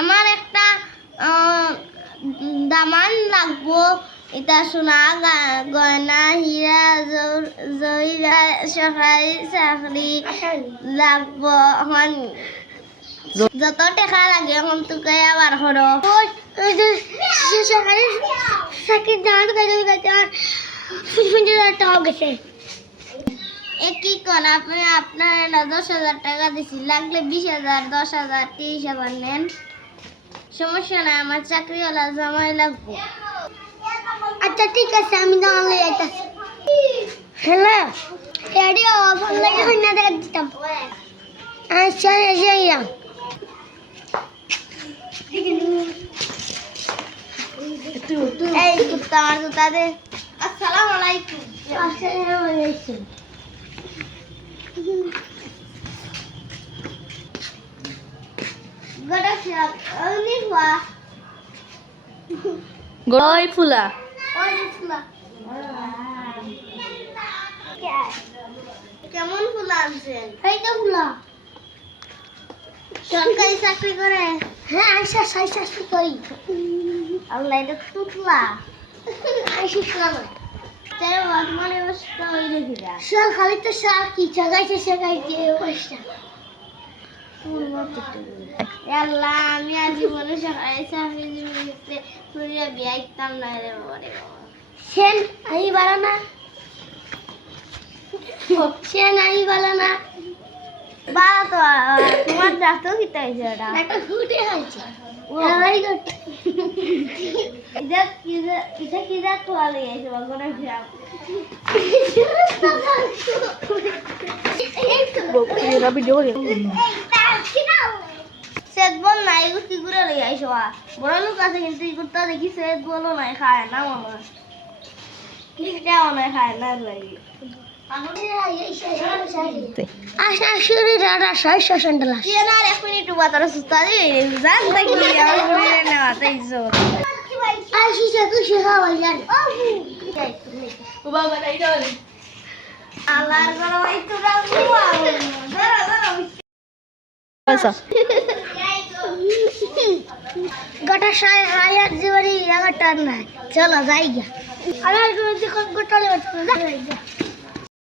আমার একটা দামান লাগবো, এটা সোনা গয়না হীরা জহিরা সরকারি চাকরি লাগবো। এখন যত টাকা লাগে এখন তোকে আবার করো সরকারি চাকরির দাম টাকা গেছে। কি কোন আপনি আপনার 10,000 টাকা দিছি, লাগলে 20,000 10,000 30,000 নেন, সমস্যা নাই, আমার চাকরিওয়ালা জামাই লাগবো। আচ্ছা ঠিক আছে, আমি জানালে যাইতাছি। হ্যালো রেডিও ফোন লাগে হইনা দেখা দিতাম। আচ্ছা যাইয়া এই কুত্তা আমার কুত্তা দে। আসসালামু আলাইকুম। আসসালামু আলাইকুম। গড়াই ফুলা কেমন ফুলা আনছেন? এইটা ফুলা সরকারি চাকরি করে। হ্যাঁ আইসা করি। আল্লাহ এটা তুতলা আইসি ফুলা তাই বর্তমানে অবস্থা ওই রেখে সব খালি তো শাক কি জাগাইছে শেখাইছে অবস্থা। আল্লাহ আমি আর জীবনে সরকারি চাকরি জীবনে পুরিয়া বিয়া ইতাম না রে বাবা রে বাবা। সেন আমি বালা না, সেন আমি বালা না বালা তো তোমার ডাক্তার কি তাইছে ওটা একটা ফুটে হয়েছে ওই গট এটা কি যা তোয়ালে এসে বগরে ফিরা এরা ভিডিও করে সেট বল না এগুলো কি করে লই আইছো বড় লোক আছে কিন্তু এগুলো তো দেখি সেট বলো না খায় না মামা কিটাও না খায় না লাগি আশা শুরু রাড়া 600 সেন্টাল আসে না আর 1 মিনিট বাতারা সুস্তা দি জান দেখি আর করে না তাইছো আশি সে খুশি হওয়া জান ও বাবা নাই দলে আল্লাহর গরম একটু রাখবো আচ্ছা গোটা আয়ার জীবনী এগারটার নাই চলো যাই গা আমার গোটা